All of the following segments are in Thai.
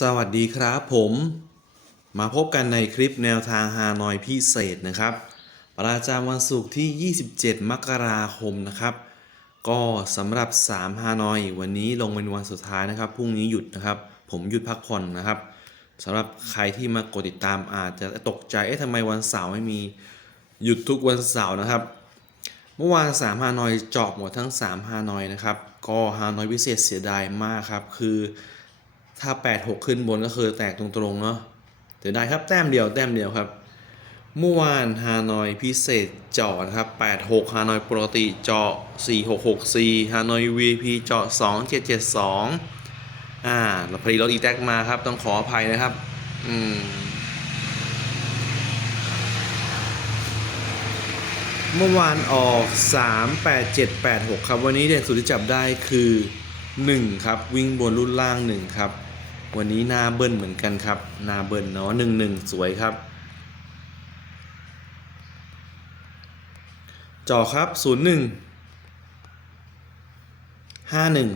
สวัสดีครับผม มาพบกันในคลิปแนวทางฮานอยพิเศษนะครับ ประจำวันศุกร์ที่ 27 มกราคมนะครับ ก็สำหรับ 3 ฮานอย วันนี้ลงเป็นวันสุดท้ายนะครับพรุ่งนี้หยุดนะครับ ผมหยุดพักผ่อนนะครับสำหรับใครที่มากดติดตามอาจจะตกใจเอ๊ะทำไมวันเสาร์ไม่มีหยุดทุกวันเสาร์นะครับ เมื่อวาน 3 ฮานอยจาะหมดทั้ง 3 ฮานอยนะครับก็ฮานอยพิเศษเสียดายมากครับคือ ถ้า 8 6 ขึ้นบนก็คือแตกตรงๆเนาะเสียดายครับแต้มเดียวแต้มเดียวครับ เมื่อวานฮานอยพิเศษเจาะนะครับ 86 ฮานอยปกติเจาะ 4664 ฮานอย VP เจาะ 2772 อ่าแล้วพอดีรถอีแท็กมาครับ ต้องขออภัยนะครับ อืมเมื่อวานออก 3 8 7 8 6 ครับ วันนี้เด่นสุดที่จับได้คือ 1 ครับ วิ่งบนรุ่นล่าง 1 ครับ วันนี้หน้าเบิ้ลเหมือนกันครับ หน้าเบิ้ลเนาะหนึ่งหนึ่งสวยครับ จอครับศูนย์หนึ่งห้าหนึ่ง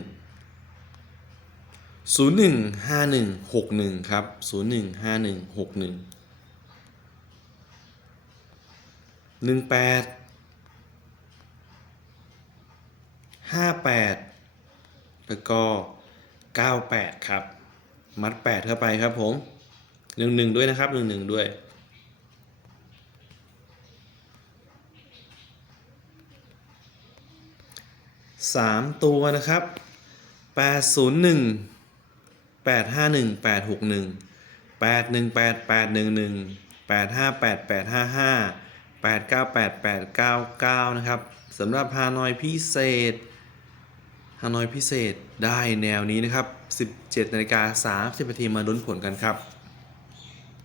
ศูนย์หนึ่งห้าหนึ่งหกหนึ่งครับศูนย์หนึ่งห้าหนึ่งหกหนึ่งหนึ่งแปดห้าแปดแล้วก็เก้าแปดครับ มัด8เข้าไปครับผม11ด้วยนะครับ11ด้วย3ตัวนะครับ801 851 861 818 811 858 855 898 899นะครับสำหรับฮานอยพิเศษ ฮานอยพิเศษได้แนวนี้นะครับ 17นาฬิกา30นาทีมาลุ้นผลกันครับ